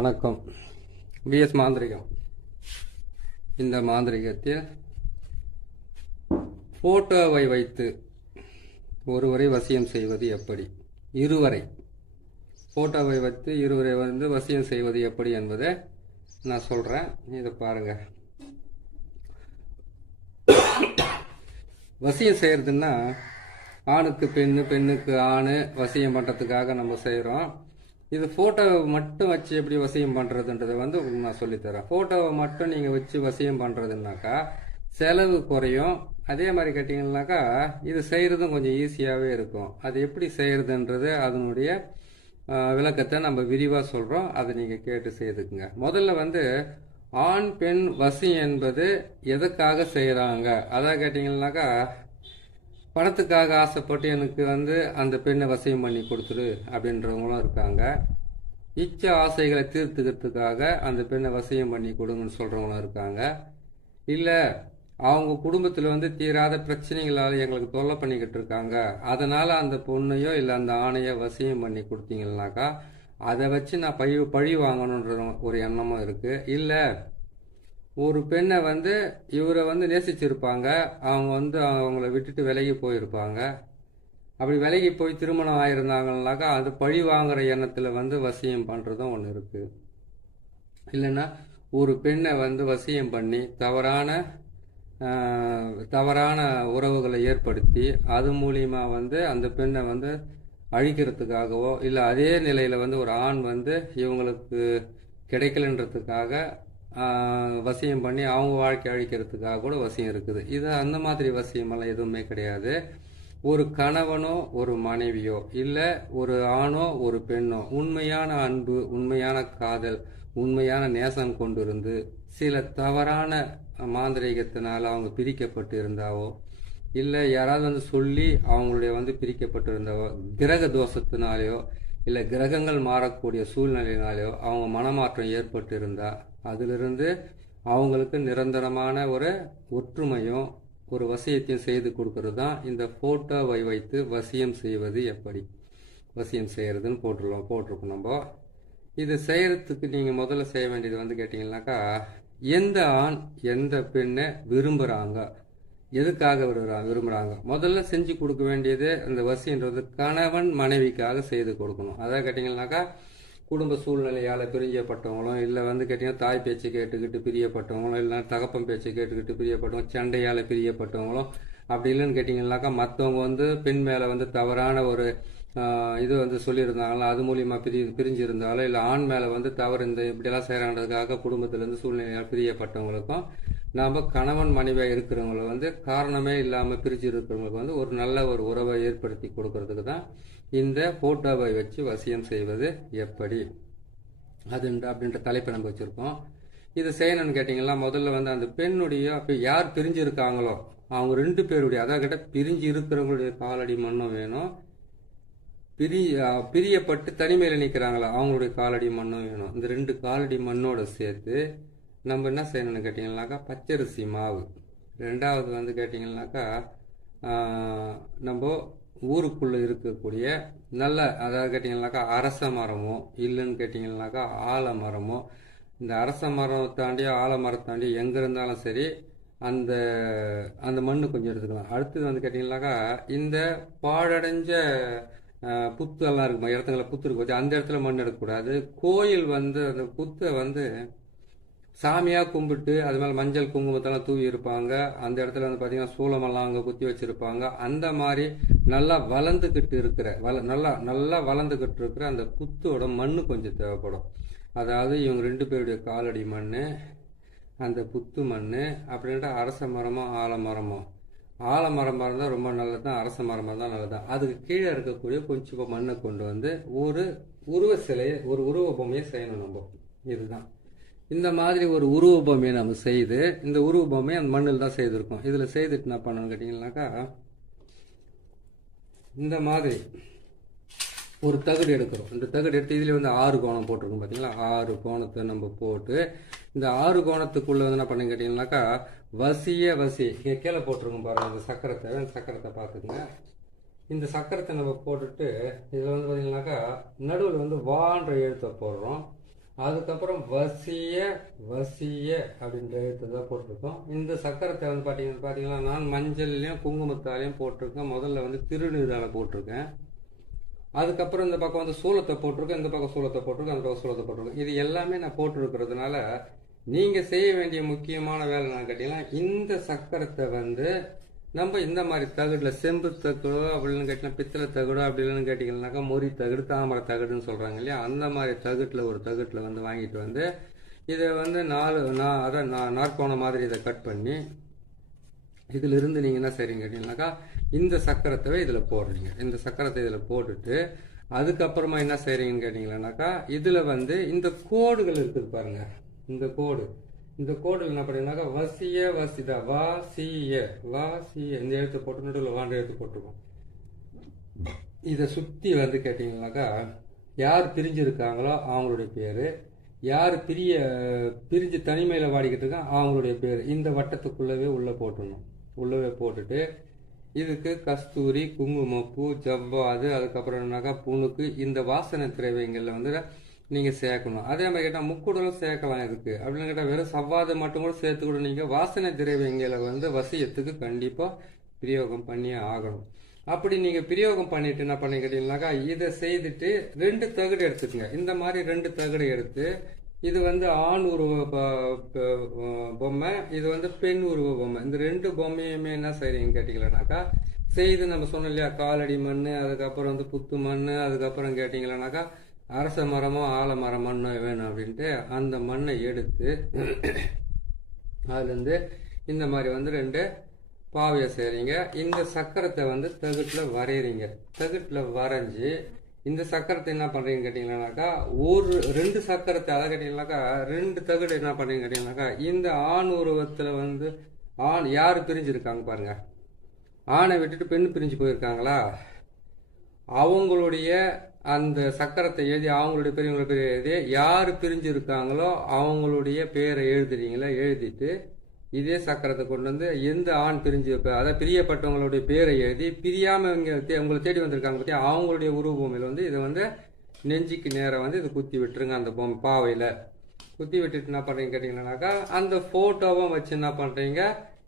வணக்கம். பிஎஸ் மாந்திரிகம். இந்த மாந்திரிகத்தில் போட்டோவை வைத்து ஒருவரை வசியம் செய்வது எப்படி, இருவரை போட்டோவை வைத்து இருவரை வசியம் செய்வது எப்படி என்பதை நான் சொல்றேன். இதை பாருங்க. வசியம் செய்யறதுன்னா ஆணுக்கு பெண்ணு, பெண்ணுக்கு ஆணு வசியம் பண்றதுக்காக நம்ம செய்யறோம். இது போட்டோவை மட்டும் வச்சு எப்படி வசியம் பண்றதுன்றதை நான் சொல்லித்தரேன். போட்டோவை மட்டும் நீங்க வச்சு வசியம் பண்றதுனாக்கா செலவு குறையும். அதே மாதிரி கேட்டீங்கன்னாக்கா இது செய்யறதும் கொஞ்சம் ஈஸியாவே இருக்கும். அது எப்படி செய்யறதுன்றது அதனுடைய விளக்கத்தை நம்ம விரிவா சொல்றோம். அதை நீங்க கேட்டு செய்துக்குங்க. முதல்ல ஆண் பெண் வசியம் என்பது எதுக்காக செய்யறாங்க, அதான் கேட்டீங்கன்னாக்கா பணத்துக்காக ஆசைப்பட்டு எனக்கு அந்த பெண்ணை வசியம் பண்ணி கொடுத்துரு அப்படின்றவங்களும் இருக்காங்க. இச்ச ஆசைகளை தீர்த்துக்கிறதுக்காக அந்த பெண்ணை வசியம் பண்ணி கொடுங்கன்னு சொல்றவங்களும் இருக்காங்க. இல்லை அவங்க குடும்பத்தில் தீராத பிரச்சனைகளால் எங்களுக்கு தொல்லை பண்ணிக்கிட்டு இருக்காங்க, அதனால அந்த பொண்ணையோ இல்லை அந்த ஆணையோ வசியம் பண்ணி கொடுத்தீங்கன்னாக்கா அதை வச்சு நான் பழி வாங்கணுன்ற ஒரு எண்ணமும் இருக்கு. இல்லை ஒரு பெண்ணை இவரை நேசிச்சிருப்பாங்க, அவங்க அவங்கள விட்டுட்டு விலகி போயிருப்பாங்க. அப்படி விலகி போய் திருமணம் ஆயிருந்தாங்கன்னாக்கா அது பழி வாங்குற எண்ணத்துல வசியம் பண்றதும் ஒன்று இருக்கு. இல்லைன்னா ஒரு பெண்ணை வசியம் பண்ணி தவறான உறவுகளை ஏற்படுத்தி அது மூலியமா அந்த பெண்ணை அழிக்கிறதுக்காகவோ இல்லை அதே நிலையில ஒரு ஆண் இவங்களுக்கு கிடைக்கலன்றதுக்காக வசியம் பண்ணி அவங்க வாழ்க்கை அழிக்கிறதுக்காக கூட வசியம் இருக்குது. இது அந்த மாதிரி வசியமெல்லாம் எதுவுமே கிடையாது. ஒரு கணவனோ ஒரு மனைவியோ இல்லை ஒரு ஆணோ ஒரு பெண்ணோ உண்மையான அன்பு, உண்மையான காதல், உண்மையான நேசம் கொண்டிருந்து சில தவறான மாந்திரீகத்தினால அவங்க பிரிக்கப்பட்டு இருந்தாவோ இல்லை யாராவது சொல்லி அவங்களுடைய பிரிக்கப்பட்டு இருந்தாவோ, கிரக தோஷத்தினாலேயோ இல்லை கிரகங்கள் மாறக்கூடிய சூழ்நிலையினாலேயோ அவங்க மனமாற்றம் ஏற்பட்டு இருந்தா அதிலிருந்து அவங்களுக்கு நிரந்தரமான ஒரு ஒற்றுமையும் ஒரு வசியத்தையும் செய்து கொடுக்கறது தான் இந்த போட்டோவை வைத்து வசியம் செய்வது எப்படி வசியம் செய்யறதுன்னு போட்டிருக்கோம் நம்ம. இது செய்யறதுக்கு நீங்க முதல்ல செய்ய வேண்டியது கேட்டீங்கன்னாக்கா எந்த ஆண் எந்த பெண்ணை விரும்புறாங்க, எதுக்காக விரும்புறாங்க, முதல்ல செஞ்சு கொடுக்க வேண்டியது அந்த வசின்றது கணவன் மனைவிக்காக செய்து கொடுக்கணும். அதான் கேட்டீங்கன்னாக்கா குடும்ப சூழ்நிலையால பிரியப்பட்டவங்களும் இல்லை கேட்டீங்கன்னா தாய் பேச்சு கேட்டுக்கிட்டு பிரியப்பட்டவங்களும் இல்லை தகப்பன் பேச்சு கேட்டுக்கிட்டு பிரியப்பட்டவங்க, சண்டையால பிரியப்பட்டவங்களும், அப்படி இல்லைன்னு கேட்டீங்கன்னாக்கா மற்றவங்க பெண் மேல தவறான ஒரு இது சொல்லியிருந்தாங்களோ அது மூலியமா பிரிஞ்சிருந்தாலும் இல்லை ஆண் மேல தவறு இந்த இப்படியெல்லாம் செய்யறான்றதுக்காக குடும்பத்திலிருந்து சூழ்நிலையால் பிரியப்பட்டவங்களுக்கும் நாம கணவன் மனைவியா இருக்கிறவங்களை காரணமே இல்லாம பிரிஞ்சு இருக்கிறவங்களுக்கு ஒரு நல்ல ஒரு உறவை ஏற்படுத்தி கொடுக்கறதுக்கு தான் இந்த போட்டோவை வச்சு வசியம் செய்வது எப்படி அப்படின்ற தலைப்பை நம்ம வச்சிருக்கோம். இது செய்யணும்னு கேட்டீங்கன்னா முதல்ல அந்த பெண்ணுடைய யார் பிரிஞ்சு இருக்காங்களோ அவங்க ரெண்டு பேருடைய, அதாவது பிரிஞ்சு இருக்கிறவங்களுடைய காலடி மண்ணும் வேணும், பிரியப்பட்டு தனிமையில நிற்கிறாங்களா அவங்களுடைய காலடி மண்ணும் வேணும். இந்த ரெண்டு காலடி மண்ணோட சேர்த்து நம்ம என்ன செய்யணும்னு கேட்டீங்கன்னாக்கா பச்சரிசி மாவு, ரெண்டாவது கேட்டீங்கன்னாக்கா நம்ம ஊருக்குள்ள இருக்கக்கூடிய நல்ல, அதாவது கேட்டீங்கன்னாக்கா அரச மரமோ இல்லைன்னு கேட்டீங்கன்னாக்கா ஆலமரமோ, இந்த அரச மரம் தாண்டியோ ஆலமரம் தாண்டியோ எங்க இருந்தாலும் சரி அந்த அந்த மண்ணு கொஞ்சம் எடுத்துக்கலாம். அடுத்தது கேட்டீங்கன்னாக்கா இந்த பாழடைஞ்ச புத்து எல்லாம் இருக்குமா இடத்துல புத்து இருக்கு, அந்த இடத்துல மண் எடுக்கக்கூடாது. கோயில் அந்த புத்தை சாமியா கும்பிட்டு அது மேல மஞ்சள் குங்குமத்தெல்லாம் தூவி இருப்பாங்க. அந்த இடத்துல பாத்தீங்கன்னா சூளமெல்லாம் அங்க குத்தி வச்சிருப்பாங்க. அந்த மாதிரி நல்லா வளர்ந்துகிட்டு இருக்கிற நல்லா வளர்ந்துகிட்டு இருக்கிற அந்த புத்தோட மண்ணு கொஞ்சம் தேவைப்படும். அதாவது இவங்க ரெண்டு பேருடைய காலடி மண்ணு, அந்த புத்து மண்ணு, அப்படின்ட்டு அரச மரமோ ஆலமரமோ, ஆலமரமா இருந்தா ரொம்ப நல்லதுதான், அரச மரமா இருந்தா நல்லதுதான். அதுக்கு கீழே இருக்கக்கூடிய கொஞ்சம் மண்ணை கொண்டு ஒரு உருவ சிலையை, ஒரு உருவ பொம்மையை செய்யணும் நம்ம. இதுதான் இந்த மாதிரி ஒரு உருவ பொம்மையை நம்ம செய்து, இந்த உருவ பொம்மையை அந்த மண்ணில் தான் செய்திருக்கோம். இதுல செய்துட்டு என்ன பண்ணணும்னு கேட்டீங்கன்னாக்கா இந்த மாதிரி ஒரு தகடு எடுக்கிறோம். இந்த தகடு எடுத்து இதுல 6 கோணம் போட்டிருக்கோம் பாத்தீங்களா. 6 கோணத்தை நம்ம போட்டு இந்த 6 கோணத்துக்குள்ள என்ன பண்ண கேட்டீங்கன்னாக்கா வசி இங்க கீழே போட்டிருக்கோம் பாருங்க. இந்த சக்கரத்தை பார்த்துக்குங்க. இந்த சக்கரத்தை நம்ம போட்டுட்டு இதுல பாத்தீங்கன்னாக்கா நடுவில் வான்ற எழுத்தை போடுறோம். அதுக்கப்புறம் வசிய வசிய அப்படின்ற எழுத்து தான் போட்டிருக்கோம். இந்த சக்கரத்தை வந்து பார்த்தீங்கன்னா நான் மஞ்சள்லையும் குங்குமத்தாலையும் போட்டிருக்கேன். முதல்ல வந்து திருநீரால போட்டிருக்கேன். அதுக்கப்புறம் இந்த பக்கம் வந்து சூலத்தை போட்டிருக்கேன், இந்த பக்கம் சூலத்தை போட்டிருக்கேன், அந்த பக்கம் சூலத்தை போட்டிருக்கேன். இது எல்லாமே நான் போட்டிருக்கிறதுனால நீங்கள் செய்ய வேண்டிய முக்கியமான வேலை நான் கேட்டீங்கன்னா, இந்த சக்கரத்தை வந்து நம்ம இந்த மாதிரி தகடுல செம்பு தகடோ அப்படின்னு கேட்டிங்கன்னா பித்தளை தகடோ அப்படி இல்லைன்னு கேட்டிங்கன்னாக்கா மொரி தகடு தாமரை தகடுன்னு சொல்கிறாங்க இல்லையா, அந்த மாதிரி தகட்டில் ஒரு தகட்டில் வந்து வாங்கிட்டு வந்து இதை வந்து நாற்கோணம் மாதிரி இதை கட் பண்ணி இதிலிருந்து நீங்கள் என்ன செய்றீங்க கேட்டிங்கனாக்கா இந்த சக்கரத்தை இதில் போடுறீங்க. இந்த சக்கரத்தை இதில் போட்டுட்டு அதுக்கப்புறமா என்ன செய்கிறீங்கன்னு கேட்டிங்கன்னாக்கா இதில் வந்து இந்த கோடுகள் இருக்குது பாருங்க. இந்த கோடில் என்ன பண்ணீங்கன்னாக்கா வசிய வசிதா வாசிய வாசிய இந்த எழுத்து போட்டு நடுவில் வாண்ட எழுத்து போட்டுருக்கோம். இதை சுற்றி வந்து கேட்டிங்கனாக்கா யார் பிரிஞ்சிருக்காங்களோ அவங்களுடைய பேர், யார் பிரிஞ்சு தனிமையில் வாடிக்கிட்டு இருக்கா அவங்களுடைய பேர் இந்த வட்டத்துக்குள்ளவே உள்ளவே போட்டுட்டு இதுக்கு கஸ்தூரி, குங்குமப்பூ, ஜவ்வாது, அதுக்கப்புறம் என்னக்கா புணுக்கு இந்த வாசனை திரவியங்களில் வந்து நீங்கள் சேர்க்கணும். அதே மாதிரி கேட்டால் முக்குடலும் சேர்க்கலாம் இதுக்கு. அப்படின்னு கேட்டால் வெறும் சவ்வாது மட்டும் கூட சேர்த்து கூட நீங்கள் வாசனை திரவியங்களை வந்து வசியத்துக்கு கண்டிப்பாக பிரயோகம் பண்ணியே ஆகணும். அப்படி நீங்கள் பிரயோகம் பண்ணிட்டு என்ன பண்ணி கேட்டீங்கன்னாக்கா இதை செய்துட்டு 2 தகடு எடுத்துக்கங்க. இந்த மாதிரி 2 தகடு எடுத்து இது வந்து ஆண் உருவ பொம்மை, இது வந்து பெண் உருவ பொம்மை. இந்த 2 பொம்மையுமே என்ன செய்றீங்கன்னு கேட்டீங்கன்னாக்கா செய்து நம்ம சொன்னோம் இல்லையா, காலடி மண், அதுக்கப்புறம் வந்து புத்து மண், அதுக்கப்புறம் கேட்டீங்கன்னாக்கா அரச மரமோ ஆலமரம் மண்ணோ வேணும் அப்படின்ட்டு அந்த மண்ணை எடுத்து அதுலேருந்து இந்த மாதிரி வந்து 2 பாவையை செய்கிறீங்க. இந்த சக்கரத்தை வந்து தகுட்டில் வரைகிறீங்க. தகுட்டில் வரைஞ்சி இந்த சக்கரத்தை என்ன பண்ணுறீங்கன்னு கேட்டிங்கன்னாக்கா 2 சக்கரத்தை அதை கேட்டிங்கனாக்கா 2 தகுடு என்ன பண்ணுறீங்கன்னு கேட்டிங்கனாக்கா இந்த ஆண் உருவத்தில் வந்து ஆண் யார் பிரிஞ்சிருக்காங்க பாருங்க, ஆணை விட்டுட்டு பெண் பிரிஞ்சு போயிருக்காங்களா அவங்களுடைய அந்த சக்கரத்தை எழுதி அவங்களுடைய பெரியவங்களுடைய பேரை எழுதி யார் பிரிஞ்சு இருக்காங்களோ அவங்களுடைய பேரை எழுதுறீங்களா, எழுதிட்டு இதே சக்கரத்தை கொண்டு வந்து எந்த ஆண் பிரிஞ்சு அதாவது பிரியப்பட்டவங்களுடைய பேரை எழுதி பிரியாம உங்களை தேடி வந்திருக்காங்க பற்றி அவங்களுடைய உருவபொம்மையில் வந்து இதை வந்து நெஞ்சுக்கு நேரம் வந்து இதை குத்தி விட்டுருங்க. அந்த பொம்மை பாவையில் குத்தி விட்டுட்டு என்ன பண்ணுறீங்க கேட்டிங்கன்னாக்கா அந்த ஃபோட்டோவும் வச்சு என்ன பண்ணுறீங்க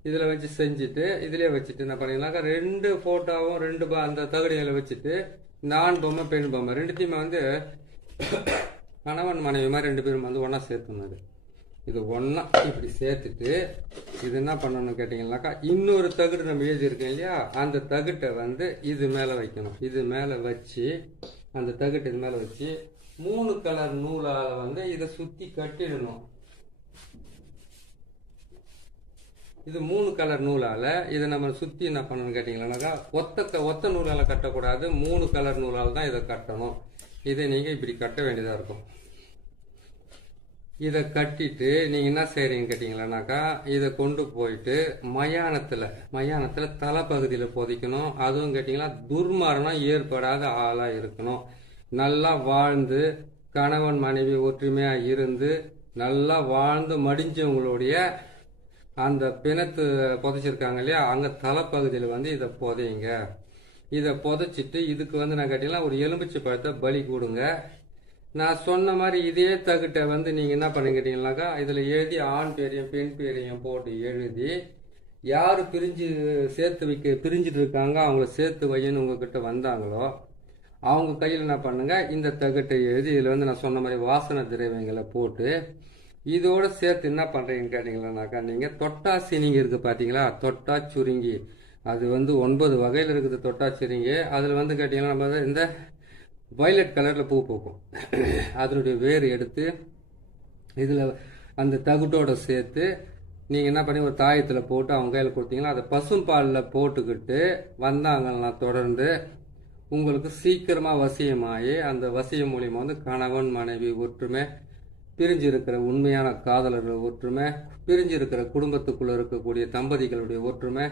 இதில் வச்சு செஞ்சுட்டு இதிலே வச்சுட்டு என்ன பண்ணீங்கன்னாக்கா 2 ஃபோட்டோவும் 2 அந்த தகடிகளை வச்சுட்டு ஆண் பொம்மை பெண் பொம்மை 2த்தையுமே வந்து கணவன் மனைவி மாதிரி 2 பேரும் வந்து ஒன்றா சேர்த்துனது. இது ஒன்றா இப்படி சேர்த்துட்டு இது என்ன பண்ணணும்னு கேட்டிங்கன்னாக்கா இன்னொரு தகடு நம்ம எழுதியிருக்கோம் இல்லையா, அந்த தகுட்டை வந்து இது மேலே வைக்கணும். இது மேலே வச்சு அந்த தகுட்டை இது மேலே வச்சு 3 கலர் நூலால் வந்து இதை சுற்றி கட்டிடணும். இது 3 கலர் நூலால் இதை நம்ம சுற்றி என்ன பண்ணணும்னு கேட்டிங்கன்னாக்கா ஒத்த நூலால் கட்டக்கூடாது, 3 கலர் நூலால் தான் இதை கட்டணும். இதை நீங்கள் இப்படி கட்ட வேண்டியதாக இருக்கும். இதை கட்டிட்டு நீங்கள் என்ன செய்கிறீங்கன்னு கேட்டிங்கன்னாக்கா இதை கொண்டு போயிட்டு மயானத்தில் தலைப்பகுதியில் புதைக்கணும். அதுவும் கேட்டிங்கன்னா துர்மரணம் ஏற்படாத ஆளாக இருக்கணும். நல்லா வாழ்ந்து கணவன் மனைவி ஒற்றுமையாக இருந்து நல்லா வாழ்ந்து மடிஞ்சவங்களுடைய அந்த பிணத்து புதைச்சிருக்காங்க இல்லையா அங்கே தலைப்பகுதியில் வந்து இதை புதையுங்க. இதை புதைச்சிட்டு இதுக்கு வந்து நான் கேட்டிங்கன்னா ஒரு எலுமிச்சை பழத்தை பலி கொடுங்க. நான் சொன்ன மாதிரி இதே தகுட்டை வந்து நீங்கள் என்ன பண்ணி கேட்டிங்கன்னாக்கா இதில் எழுதி ஆண் பேரையும் பெண் பேரையும் போட்டு எழுதி யார் பிரிஞ்சுட்டு இருக்காங்க அவங்கள சேர்த்து வையன்னு உங்ககிட்ட வந்தாங்களோ அவங்க கையில் என்ன பண்ணுங்க இந்த தகுட்டை எழுதி இதில் வந்து நான் சொன்ன மாதிரி வாசனை திரவியங்களை போட்டு இதோட சேர்த்து என்ன பண்ணுறீங்கன்னு கேட்டிங்கன்னாக்கா நீங்கள் தொட்டா சினிங்கி இருக்குது பார்த்தீங்களா, தொட்டா சுருங்கி அது வந்து 9 வகையில் இருக்குது. தொட்டா சுருங்கி அதில் வந்து கேட்டிங்கன்னா நம்ம இந்த வயலட் கலரில் பூ பூக்கும். அதனுடைய வேர் எடுத்து இதில் அந்த தகுட்டோட சேர்த்து நீங்கள் என்ன பண்ணி ஒரு தாயத்தில் போட்டு அவங்க கையில் கொடுத்தீங்கன்னா அதை பசும்பாலில் போட்டுக்கிட்டு வந்தாங்கன்னா தொடர்ந்து உங்களுக்கு சீக்கிரமாக வசியமாகி அந்த வசியம் மூலியமாக வந்து கணவன் மனைவி ஒற்றுமை, பிரிஞ்சு இருக்கிற உண்மையான காதலர்கள் ஒற்றுமை, பிரிஞ்சு இருக்கிற குடும்பத்துக்குள்ளே இருக்கக்கூடிய தம்பதிகளுடைய ஒற்றுமை,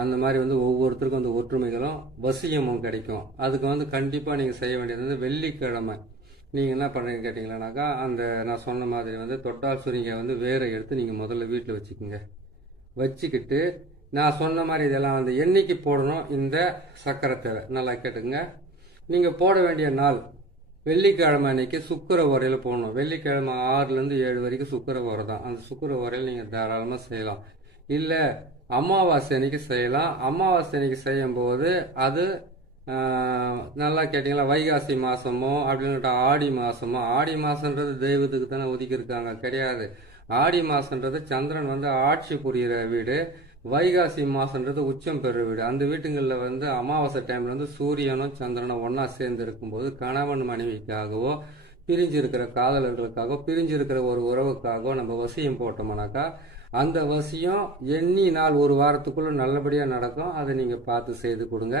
அந்த மாதிரி வந்து ஒவ்வொருத்தருக்கும் வந்து ஒற்றுமைகளும் வசியமும் கிடைக்கும். அதுக்கு வந்து கண்டிப்பாக நீங்கள் செய்ய வேண்டியது வந்து வெள்ளிக்கிழமை நீங்கள் என்ன பண்ணுறீங்க கேட்டிங்கன்னாக்கா அந்த நான் சொன்ன மாதிரி வந்து தொட்டால் சுருங்க வந்து வேரை எடுத்து நீங்கள் முதல்ல வீட்டில் வச்சுக்கோங்க. வச்சுக்கிட்டு நான் சொன்ன மாதிரி இதெல்லாம் வந்து என்னைக்கு போடணும் இந்த சக்கரை தேவை நல்லா கேட்டுங்க. நீங்கள் போட வேண்டிய நாள் வெள்ளிக்கிழமை அன்னைக்கு சுக்கிர உரையில் போடணும். வெள்ளிக்கிழமை 6லேருந்து 7 வரைக்கும் சுக்கிர உரை தான். அந்த சுக்கிர உரையில் நீங்கள் தாராளமாக செய்யலாம். இல்லை அமாவாசை அன்னைக்கு செய்யலாம். அமாவாசை அன்னைக்கு செய்யும்போது அது நல்லா கேட்டிங்களா, வைகாசி மாதமோ அப்படின்னுட்டு ஆடி மாதமோ. ஆடி மாதன்றது தெய்வத்துக்கு தானே ஒதுக்கியிருக்காங்க, கிடையாது. ஆடி மாதன்றது சந்திரன் வந்து ஆட்சி புரிகிற வீடு. வைகாசி மாதன்றது உச்சம் பெறுற வீடு. அந்த வீட்டுங்களில் வந்து அமாவாசை டைமில் வந்து சூரியனும் சந்திரனும் ஒன்றா சேர்ந்து இருக்கும்போது கணவன் மனைவிக்காகவோ பிரிஞ்சு இருக்கிற காதலர்களுக்காகவோ பிரிஞ்சு இருக்கிற ஒரு உறவுக்காகவோ நம்ம வசியம் போட்டோம்னாக்கா அந்த வசியம் எண்ணி நாள் ஒரு வாரத்துக்குள்ளே நல்லபடியாக நடக்கும். அதை நீங்கள் பார்த்து செய்து கொடுங்க.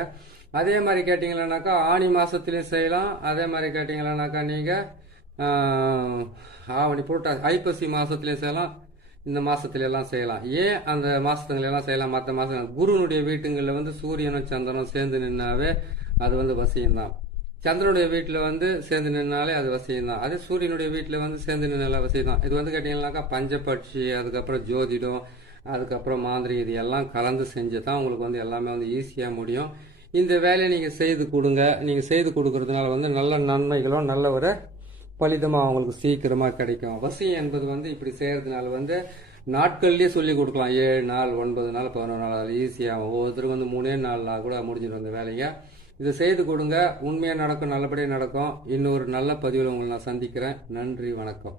அதே மாதிரி கேட்டிங்களானாக்கா ஆனி மாதத்துலேயும் செய்யலாம். அதே மாதிரி கேட்டிங்களானாக்கா நீங்கள் ஆவணி புரட்டாசி ஐப்பசி மாதத்துலேயும் செய்யலாம். இந்த மாதத்துல எல்லாம் செய்யலாம். ஏன் அந்த மாதத்துங்களெல்லாம் செய்யலாம்? மற்ற மாதம் குருனுடைய வீட்டுங்களில் வந்து சூரியனும் சந்திரனும் சேர்ந்து நின்னாவே அது வந்து வசியம்தான். சந்திரனுடைய வீட்டில் வந்து சேர்ந்து நின்னாலே அது வசியம்தான். அதே சூரியனுடைய வீட்டில் வந்து சேர்ந்து நின்னால வசியம் தான். இது வந்து கேட்டிங்கன்னாக்கா பஞ்சபட்சி, அதுக்கப்புறம் ஜோதிடம், அதுக்கப்புறம் மாந்திரிகம், இது எல்லாம் கலந்து செஞ்சு தான் உங்களுக்கு வந்து எல்லாமே வந்து ஈஸியாக முடியும். இந்த வேலையை நீங்கள் செய்து கொடுங்க. நீங்கள் செய்து கொடுக்கறதுனால வந்து நல்ல நன்மைகளும் நல்ல ஒரு பலிதமாக அவங்களுக்கு சீக்கிரமாக கிடைக்கும். வசியம் என்பது வந்து இப்படி செய்கிறதுனால வந்து நாட்கள்லேயே சொல்லி கொடுக்கலாம். 7 நாள், 9 நாள், 11 நாள், அது ஈஸியாக ஒவ்வொருத்தருக்கும் வந்து 3 நாளில் கூட முடிஞ்சிடும் அந்த வேலையை. இதை செய்து கொடுங்க. உண்மையாக நடக்கும், நல்லபடியாக நடக்கும். இன்னொரு நல்ல பதிவில் உங்களை நான் சந்திக்கிறேன். நன்றி, வணக்கம்.